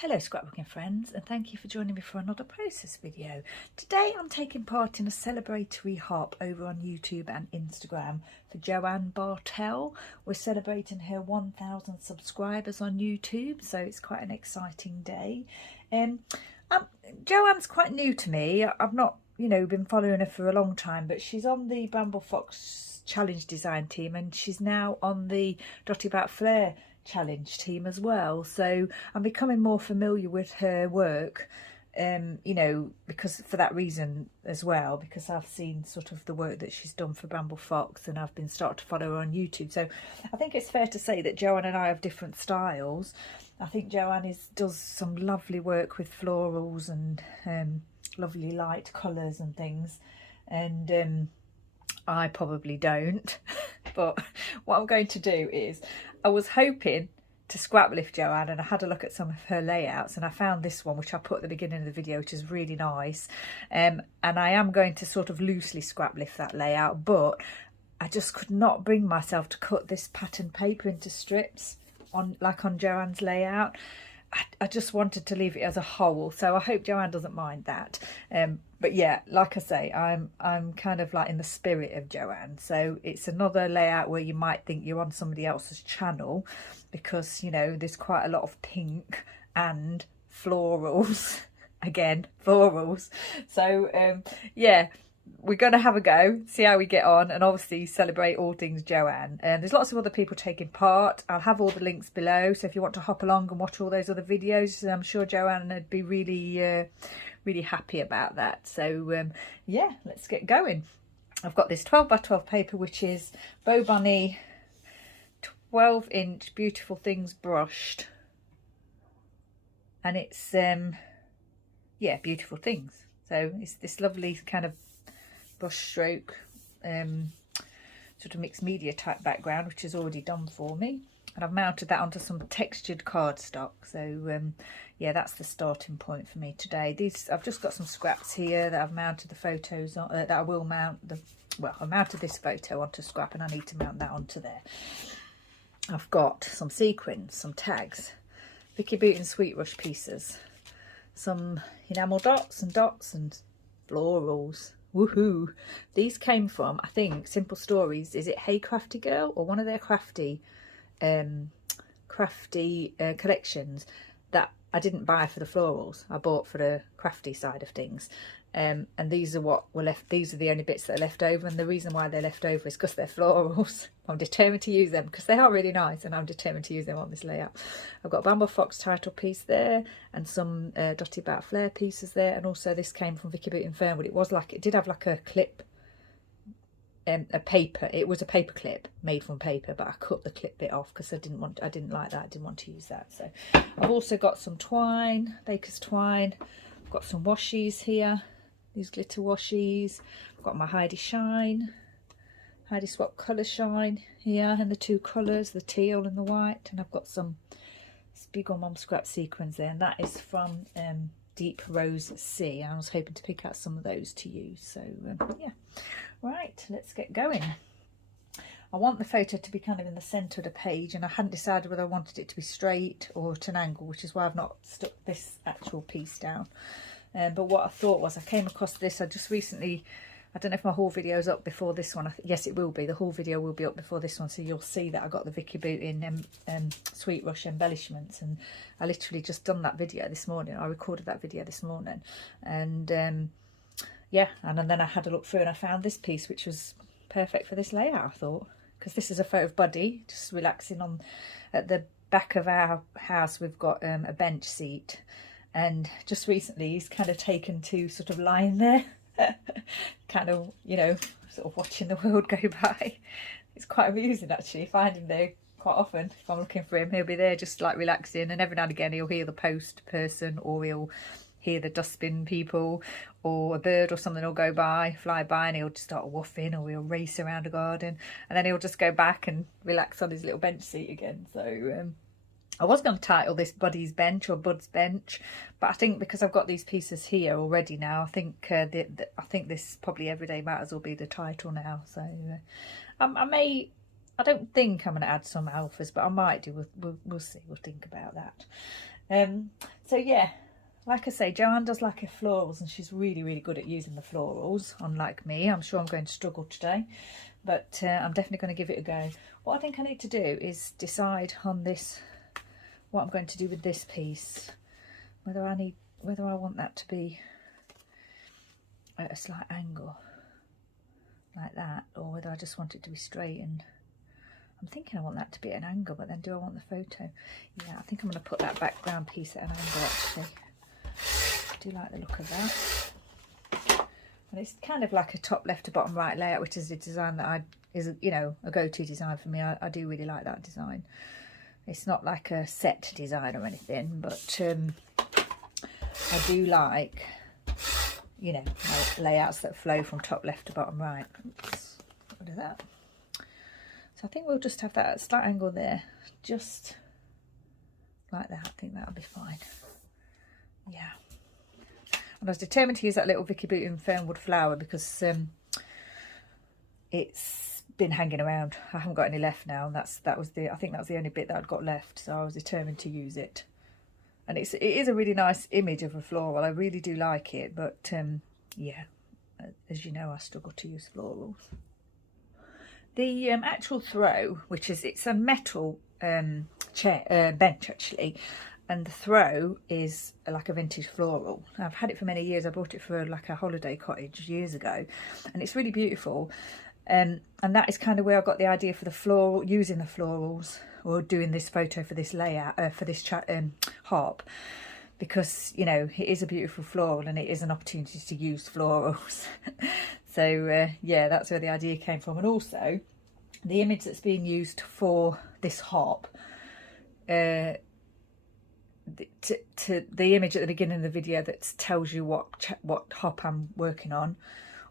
Hello scrapbooking friends, and thank you for joining me for another process video. Today I'm taking part in a celebratory hop over on YouTube and Instagram for Joanne Bartell. We're celebrating her 1,000 subscribers on YouTube, so it's quite an exciting day. Joanne's quite new to me. I've not, been following her for a long time, but she's on the Bramble Fox challenge design team and she's now on the Dotty About Flair challenge team as well, so I'm becoming more familiar with her work, because for that reason as well, because I've seen sort of the work that she's done for Bramble Fox and I've been starting to follow her on YouTube. So I think it's fair to say that Joanne and I have different styles. I think Joanne does some lovely work with florals and lovely light colours and things, and I probably don't. But what I'm going to do is, I was hoping to scrap lift Joanne, and I had a look at some of her layouts and I found this one which I put at the beginning of the video, which is really nice, and I am going to sort of loosely scrap lift that layout, but I just could not bring myself to cut this pattern paper into strips like on Joanne's layout. I just wanted to leave it as a whole, so I hope Joanne doesn't mind that. But yeah, like I say, I'm kind of like in the spirit of Joanne, so it's another layout where you might think you're on somebody else's channel, because there's quite a lot of pink and florals. Again, florals. So yeah, we're going to have a go, see how we get on, and obviously celebrate all things Joanne. And there's lots of other people taking part. I'll have all the links below, so if you want to hop along and watch all those other videos, I'm sure Joanne would be really really happy about that. So yeah, let's get going. I've got this 12 by 12 paper, which is Bo Bunny 12-inch Beautiful Things brushed, and it's yeah, Beautiful Things. So it's this lovely kind of brush stroke sort of mixed media type background, which is already done for me, and I've mounted that onto some textured cardstock. So yeah, that's the starting point for me today. I've just got some scraps here that I've mounted the photos on, that I will mount I mounted this photo onto scrap and I need to mount that onto there. I've got some sequins, some tags, Vicky Boot Sweet Rush pieces, some enamel dots and florals. Woohoo! These came from, I think, Simple Stories. Is it Hey Crafty Girl, or one of their crafty collections that I didn't buy for the florals, I bought for the crafty side of things. And these are what were left. These are the only bits that are left over, and the reason why they're left over is because they're florals. I'm determined to use them because they are really nice, and I'm determined to use them on this layout. I've got a Bramble Fox title piece there, and some Dotty About Flair pieces there, and also this came from Vicky Boot Fernwood. It did have like a clip, a paper. It was a paper clip made from paper, but I cut the clip bit off because I didn't like that. I didn't want to use that. So I've also got some twine, baker's twine. I've got some washies here. These glitter washies. I've got my Heidi Swap colour shine here, and the two colours, the teal and the white, and I've got some Spiegel Mom scrap sequins there, and that is from Deep Rose Sea. I was hoping to pick out some of those to use. So yeah, right, let's get going. I want the photo to be kind of in the centre of the page, and I hadn't decided whether I wanted it to be straight or at an angle, which is why I've not stuck this actual piece down. But what I thought was, I came across this, I just recently, I don't know if my haul video is up before this one. Yes, it will be. The haul video will be up before this one, so you'll see that I got the Vicky Boot in Sweet Rush embellishments, and I literally just done that video this morning. I recorded that video this morning, and yeah, and then I had a look through and I found this piece, which was perfect for this layout, I thought, because this is a photo of Buddy just relaxing on at the back of our house. We've got a bench seat, and just recently he's kind of taken to sort of lying there kind of, sort of watching the world go by. It's quite amusing actually. I find him there quite often. If I'm looking for him, he'll be there just like relaxing, and every now and again he'll hear the post person, or he'll hear the dustbin people, or a bird or something will fly by, and he'll just start woofing, or he'll race around a garden, and then he'll just go back and relax on his little bench seat again. So I was going to title this Buddy's Bench or Bud's Bench, but I think because I've got these pieces here already now, I think I think this probably Everyday Matters will be the title now. So I don't think I'm going to add some alphas, but I might do. We'll see. We'll think about that. So yeah, like I say, Joanne does like her florals, and she's really, really good at using the florals, unlike me. I'm sure I'm going to struggle today, but I'm definitely going to give it a go. What I think I need to do is decide on this, what I'm going to do with this piece, whether I want that to be at a slight angle like that, or whether I just want it to be straight. And I'm thinking I want that to be at an angle, but then do I want the photo? Yeah, I think I'm going to put that background piece at an angle actually. I do like the look of that. And it's kind of like a top left to bottom right layout, which is a design that is, you know, a go-to design for me. I do really like that design. It's not like a set design or anything, but I do like, you know, layouts that flow from top left to bottom right. Oops, get rid of that. So I think we'll just have that at a slight angle there, just like that. I think that'll be fine. Yeah. And I was determined to use that little Vicky Booten Fernwood flower because it's been hanging around. I haven't got any left now, and I think that was the only bit that I'd got left, so I was determined to use it. And it is a really nice image of a floral. I really do like it, but yeah, as you know, I struggle to use florals. The actual throw, it's a metal bench actually, and the throw is like a vintage floral. I've had it for many years. I bought it for like a holiday cottage years ago, and it's really beautiful. And that is kind of where I got the idea for the floral, using the florals, or doing this photo for this layout, for this harp, because, you know, it is a beautiful floral and it is an opportunity to use florals. So yeah, that's where the idea came from. And also the image that's being used for this harp, the image at the beginning of the video that tells you what harp I'm working on,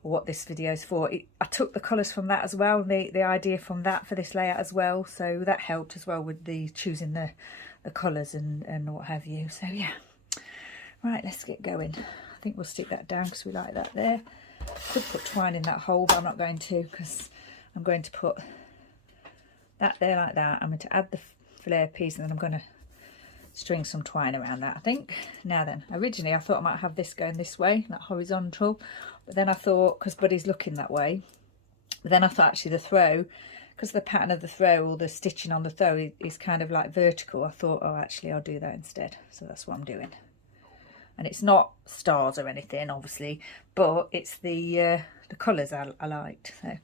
or what this video is for. I took the colours from that as well, the idea from that for this layout as well, so that helped as well with the choosing the colours and what have you. So yeah, right, let's get going. I think we'll stick that down because we like that there. Could put twine in that hole, but I'm not going to, because I'm going to put that there like that. I'm going to add the flare piece, and then I'm going to string some twine around that, I think. Now then, originally I thought I might have this going this way, that horizontal, but then I thought, because Buddy's looking that way, but then I thought actually the throw, because the pattern of the throw, or the stitching on the throw is kind of like vertical, I thought, oh, actually I'll do that instead. So that's what I'm doing. And it's not stars or anything, obviously, but it's the colours I liked. So I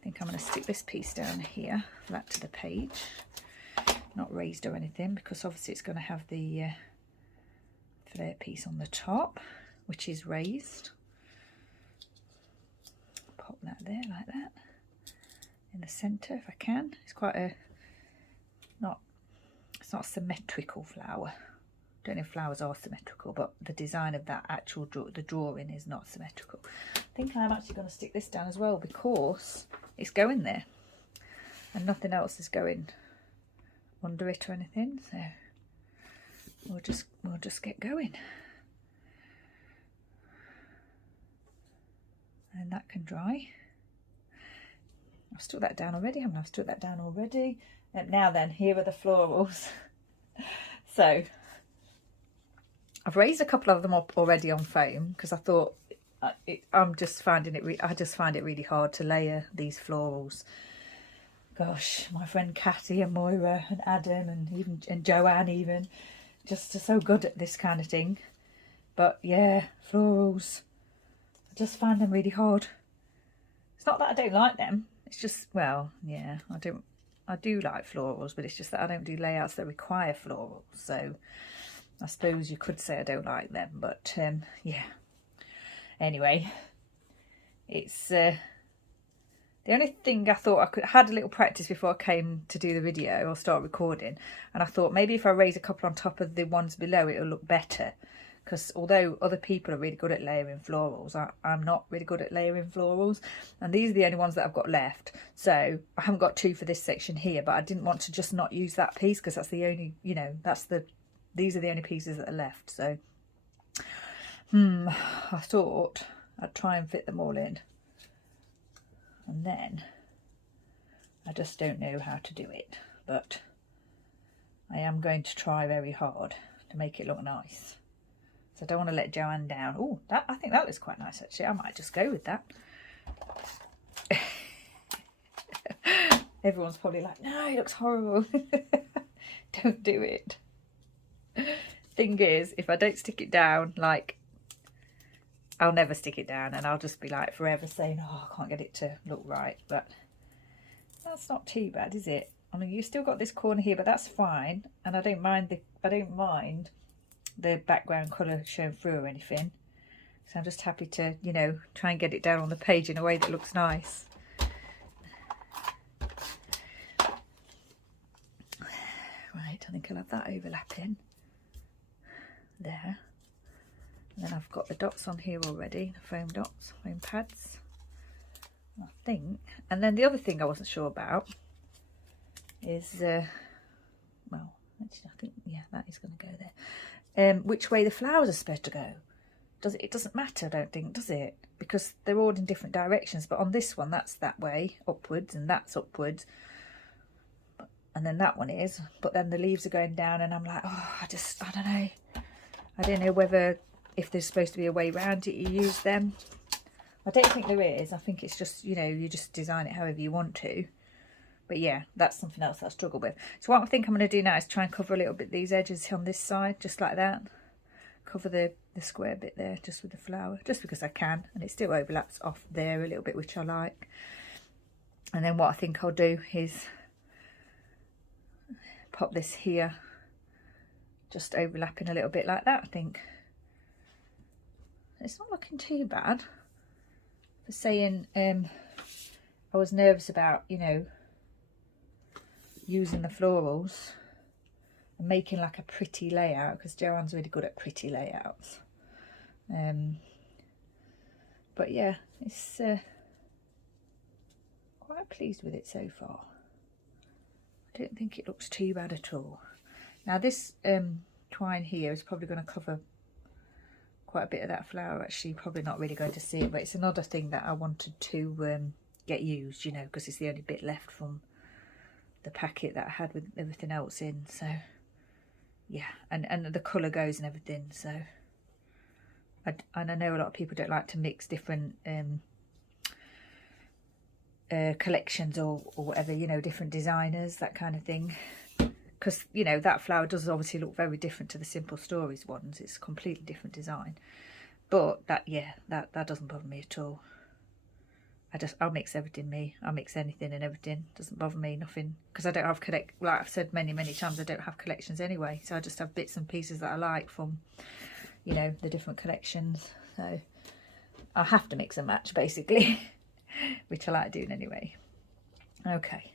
think I'm going to stick this piece down here, flat to the page. Not raised or anything, because obviously it's going to have the flare piece on the top, which is raised. Pop that there like that in the centre if I can. It's quite a it's not a symmetrical flower. I don't know if flowers are symmetrical, but the design of that actual the drawing is not symmetrical. I think I'm actually going to stick this down as well, because it's going there and nothing else is going under it or anything, so we'll just get going. And that can dry. I've stuck that down already, haven't I? I've stuck that down already. And now then, here are the florals. So I've raised a couple of them up already on foam, because I thought I just find it really hard to layer these florals. Gosh, my friend Cathy and Moira and Adam and Joanne even just are so good at this kind of thing. But yeah, florals, I just find them really hard. It's not that I don't like them. It's just, well, yeah, I do like florals, but it's just that I don't do layouts that require florals. So I suppose you could say I don't like them, but yeah. Anyway, it's the only thing I thought I had a little practice before I came to do the video or start recording, and I thought maybe if I raise a couple on top of the ones below, it'll look better. Because although other people are really good at layering florals, I'm not really good at layering florals, and these are the only ones that I've got left. So I haven't got two for this section here, but I didn't want to just not use that piece, because that's the only, you know, these are the only pieces that are left. So I thought I'd try and fit them all in. And then I just don't know how to do it, but I am going to try very hard to make it look nice. So I don't want to let Joanne down. Oh, that, I think that looks quite nice actually. I might just go with that. Everyone's probably like, no, it looks horrible. Don't do it. Thing is, if I don't stick it down, like, I'll never stick it down, and I'll just be like forever saying, oh, I can't get it to look right. But that's not too bad, is it? I mean, you've still got this corner here, but that's fine. And I don't mind the background colour showing through or anything. So I'm just happy to, you know, try and get it down on the page in a way that looks nice. Right, I think I'll have that overlapping there. And then I've got the dots on here already, the foam dots, foam pads, I think. And then the other thing I wasn't sure about is, well, actually I think, yeah, that is going to go there. Which way the flowers are supposed to go. It doesn't matter, I don't think, does it? Because they're all in different directions. But on this one, that's that way, upwards, and that's upwards. And then that one is. But then the leaves are going down, and I'm like, oh, I don't know. I don't know whether, if there's supposed to be a way around it, you use them. I don't think there is. I think it's just, you know, you just design it however you want to. But yeah, that's something else that I struggle with. So what I think I'm going to do now is try and cover a little bit these edges on this side, just like that. Cover the square bit there just with the flower, just because I can, and it still overlaps off there a little bit, which I like. And then what I think I'll do is pop this here, just overlapping a little bit like that. I think it's not looking too bad for saying I was nervous about, you know, using the florals and making like a pretty layout, because Joanne's really good at pretty layouts. But yeah, it's quite pleased with it so far. I don't think it looks too bad at all. Now this twine here is probably going to cover quite a bit of that flower actually. Probably not really going to see it, but it's another thing that I wanted to get used, you know, because it's the only bit left from the packet that I had with everything else in. So yeah, and the colour goes and everything. So and I know a lot of people don't like to mix different collections or whatever, you know, different designers, that kind of thing, because, you know, that flower does obviously look very different to the Simple Stories ones. It's a completely different design. But that, yeah, that doesn't bother me at all. I'll mix everything, I'll mix anything and everything. Doesn't bother me, nothing. Because I don't have like I've said many times, I don't have collections anyway. So I just have bits and pieces that I like from, you know, the different collections. So I'll have to mix and match basically, which I like doing anyway. Okay,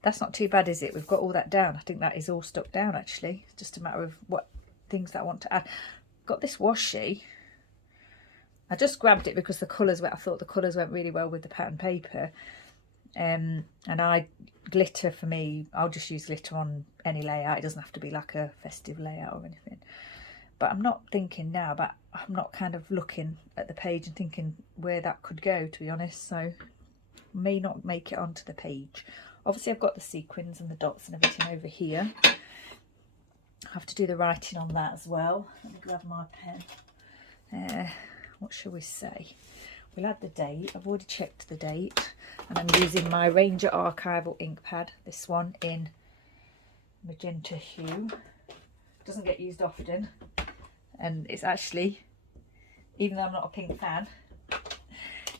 that's not too bad, is it? We've got all that down. I think that is all stuck down actually. It's just a matter of what things that I want to add. Got this washi. I just grabbed it because the colours, I thought the colours went really well with the pattern paper. And glitter for me, I'll just use glitter on any layout. It doesn't have to be like a festive layout or anything. But I'm not thinking now, but I'm not kind of looking at the page and thinking where that could go, to be honest. So may not make it onto the page. Obviously I've got the sequins and the dots and everything over here. I have to do the writing on that as well. Let me grab my pen. What shall we say? We'll add the date. I've already checked the date, and I'm using my Ranger Archival ink pad, this one in magenta hue. Doesn't get used often, and it's actually, even though I'm not a pink fan,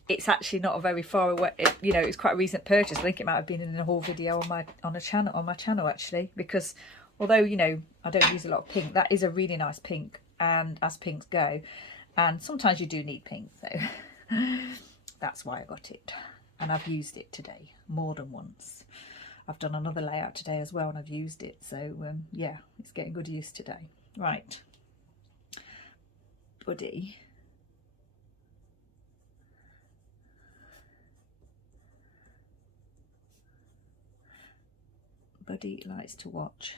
it's actually not a very far away, you know, it's quite a recent purchase. I think it might have been in a haul video on my channel actually, because although, you know, I don't use a lot of pink, that is a really nice pink, and as pinks go. And sometimes you do need pink, so that's why I got it. And I've used it today more than once. I've done another layout today as well, and I've used it. So yeah, it's getting good use today. Right, Buddy. Buddy likes to watch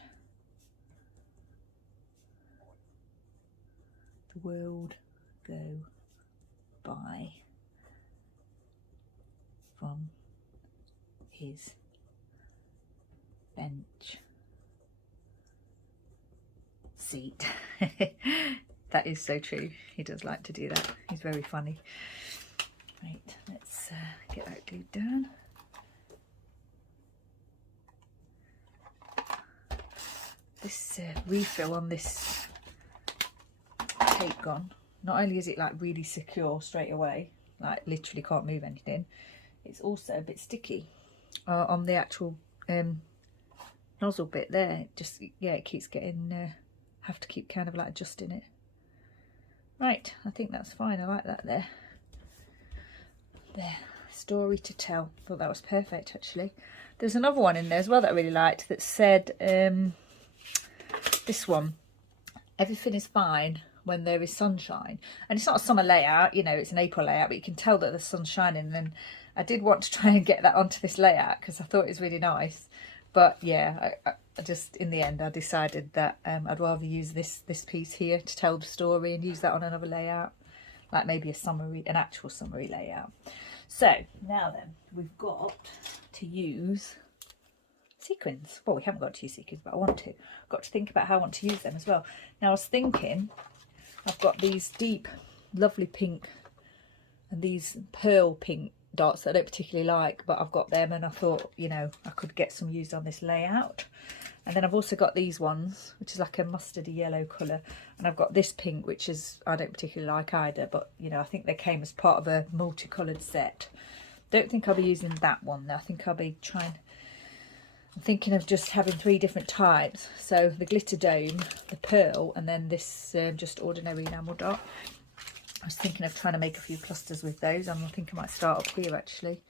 the world go by from his bench, seat. That is so true. He does like to do that. He's very funny. Right, let's get that glued down. This refill on this tape gun, not only is it like really secure straight away, like literally can't move anything, it's also a bit sticky on the actual nozzle bit there. It just, yeah, it keeps getting, have to keep kind of like adjusting it. Right, I think that's fine. I like that there. There, story to tell. Thought that was perfect actually. There's another one in there as well that I really liked that said, this one, everything is fine when there is sunshine. And it's not a summer layout, you know, it's an April layout, but you can tell that the sun's shining. And I did want to try and get that onto this layout because I thought it was really nice. But yeah, I just, in the end, I decided that I'd rather use this piece here to tell the story and use that on another layout, like maybe a summary, an actual summary layout. So now then, we've got to use sequins. Well, we haven't got to use sequins, but I want to. I've got to think about how I want to use them as well. Now I was thinking, I've got these deep, lovely pink and these pearl pink dots that I don't particularly like, but I've got them and I thought, you know, I could get some used on this layout. And then I've also got these ones, which is like a mustardy yellow colour, and I've got this pink, which is, I don't particularly like either, but you know, I think they came as part of a multicoloured set. Don't think I'll be using that one though. I think I'll be trying, I'm thinking of just having 3 different types. So the glitter dome, the pearl, and then this just ordinary enamel dot. I was thinking of trying to make a few clusters with those, and I think I might start up here actually.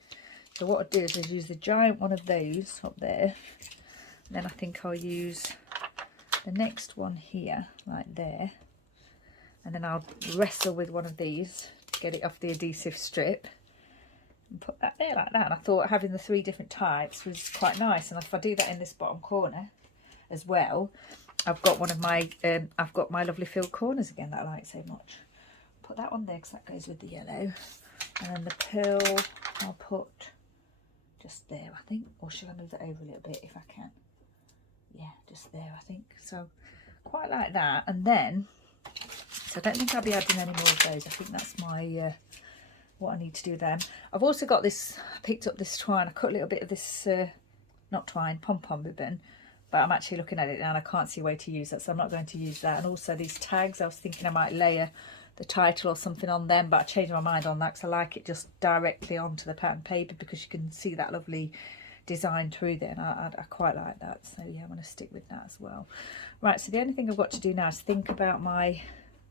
So what I'll do is use the giant one of those up there, and then I think I'll use the next one here, like there, and then I'll wrestle with one of these, get it off the adhesive strip, and put that there like that. And I thought having the 3 different types was quite nice, and if I do that in this bottom corner as well, I've got one of my I've got my lovely filled corners again that I like so much. Put that one there because that goes with the yellow, and then the pearl I'll put just there, I think, or should I move that over a little bit if I can? Yeah, just there, I think. So quite like that. And then, so I don't think I'll be adding any more of those. I think that's my what I need to do then. I've also got this, I picked up this twine. I cut a little bit of this not twine, pom-pom ribbon, but I'm actually looking at it now and I can't see a way to use that, so I'm not going to use that. And also these tags, I was thinking I might layer the title or something on them, but I changed my mind on that because I like it just directly onto the pattern paper because you can see that lovely design through there, and I quite like that. So yeah, I'm going to stick with that as well. Right, so the only thing I've got to do now is think about my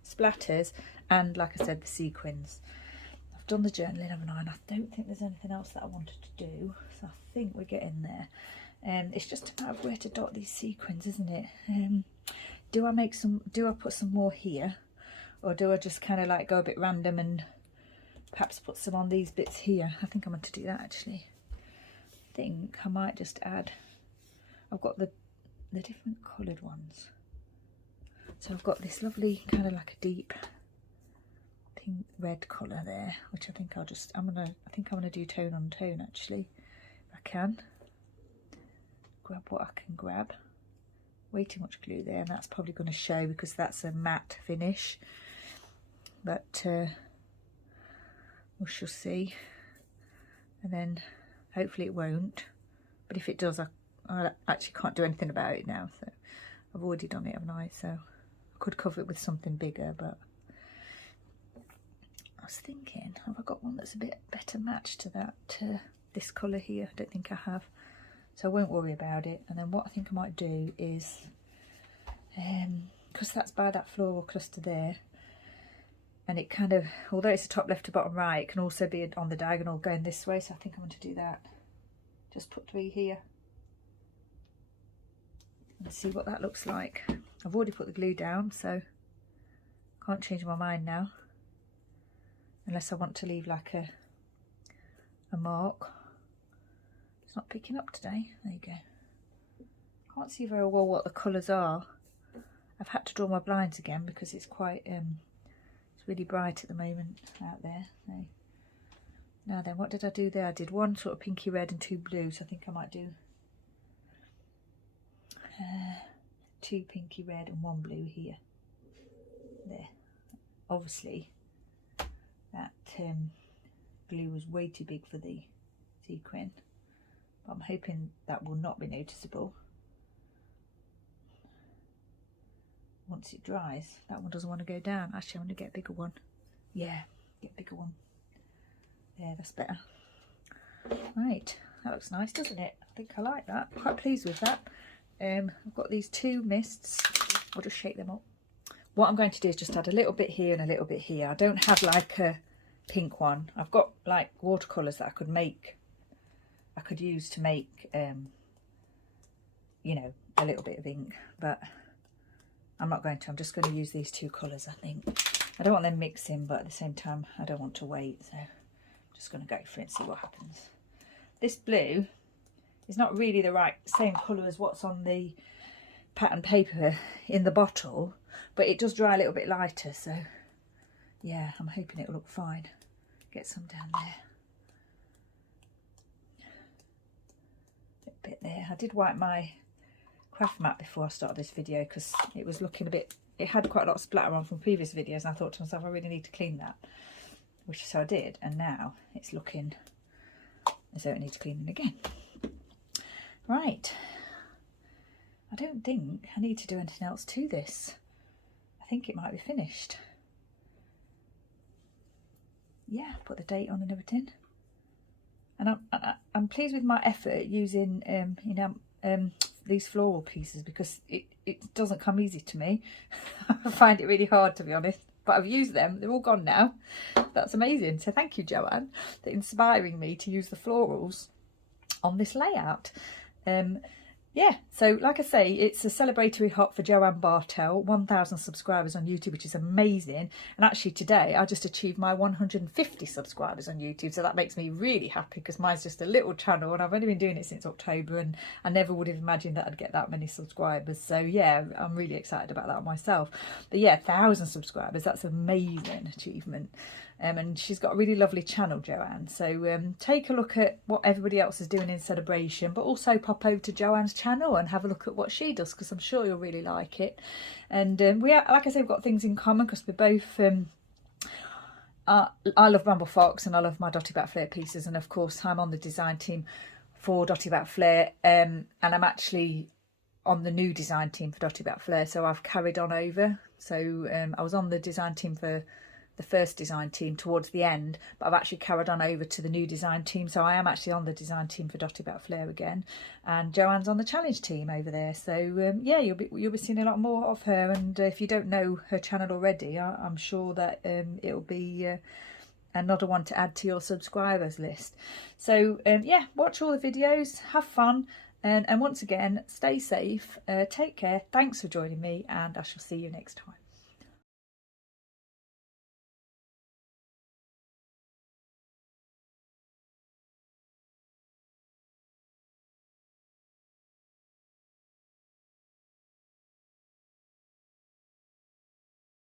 splatters and, like I said, the sequins. I've done the journaling, haven't I? And I don't think there's anything else that I wanted to do, so I think we're getting there. It's just a matter of where to dot these sequins, isn't it? Do I put some more here, or do I just kind of like go a bit random and perhaps put some on these bits here? I think I'm going to do that actually. I think I might just add, I've got the different coloured ones. So I've got this lovely kind of like a deep pink red colour there, which I think I think I'm gonna do tone on tone actually, if I can. Grab what I can grab. Way too much glue there, and that's probably going to show because that's a matte finish, but we shall see. And then hopefully it won't, but if it does, I actually can't do anything about it now, so I've already done it, haven't I? So I could cover it with something bigger, but I was thinking, have I got one that's a bit better matched to that, this colour here? I don't think I have, so I won't worry about it. And then what I think I might do is, because that's by that floral cluster there, and it kind of, although it's a top left to bottom right, it can also be on the diagonal going this way, so I think I'm going to do that. Just put 3 here and see what that looks like. I've already put the glue down, so can't change my mind now, unless I want to leave like a mark. It's not picking up today. There you go. Can't see very well what the colours are. I've had to draw my blinds again because it's quite it's really bright at the moment out there. So now then, what did I do there? I did one sort of pinky red and 2 blues. I think I might do 2 pinky red and 1 blue here. There. Obviously that glue was way too big for the sequin, but I'm hoping that will not be noticeable. Once it dries, that one doesn't want to go down. Actually, I'm going to get a bigger one. Yeah, get a bigger one. There, that's better. Right, that looks nice, doesn't it? I think I like that. Quite pleased with that. I've got these 2 mists. I'll just shake them up. What I'm going to do is just add a little bit here and a little bit here. I don't have like a pink one. I've got like watercolours that I could use to make, you know, a little bit of ink, but I'm not going to. I'm just going to use these 2 colours, I think. I don't want them mixing, but at the same time, I don't want to wait, so I'm just going to go for it and see what happens. This blue is not really the same colour as what's on the pattern paper in the bottle, but it does dry a little bit lighter, so yeah, I'm hoping it'll look fine. Get some down there. A bit there. I did wipe my craft mat before I started this video because it was looking a bit, it had quite a lot of splatter on from previous videos, and I thought to myself I really need to clean that, which so I did, and now it's looking as though it needs cleaning again. Right, I don't think I need to do anything else to this. I think it might be finished. Yeah, put the date on and everything, and I'm pleased with my effort using you know, these floral pieces, because it doesn't come easy to me. I find it really hard, to be honest, but I've used them. They're all gone now. That's amazing. So thank you, Joanne, for inspiring me to use the florals on this layout. Yeah, so like I say, it's a celebratory hop for Joanne Bartell, 1,000 subscribers on YouTube, which is amazing. And actually today I just achieved my 150 subscribers on YouTube, so that makes me really happy, because mine's just a little channel and I've only been doing it since October, and I never would have imagined that I'd get that many subscribers. So yeah, I'm really excited about that myself. But yeah, 1,000 subscribers, that's an amazing achievement. And she's got a really lovely channel, Joanne. So take a look at what everybody else is doing in celebration, but also pop over to Joanne's channel and have a look at what she does, because I'm sure you'll really like it. And we are, like I say, we've got things in common, because we're both I love Bramble Fox and I love my Dotty Bat Flair pieces, and of course I'm on the design team for Dotty Bat Flair, and I'm actually on the new design team for Dotty Bat Flair, so I've carried on over. So I was on the design team for the first design team towards the end, but I've actually carried on over to the new design team, so I am actually on the design team for Dotty Bat Flair again, and Joanne's on the challenge team over there. So yeah, you'll be seeing a lot more of her, and if you don't know her channel already, I'm sure that it'll be another one to add to your subscribers list. So yeah, watch all the videos, have fun, and once again, stay safe, take care, thanks for joining me, and I shall see you next time.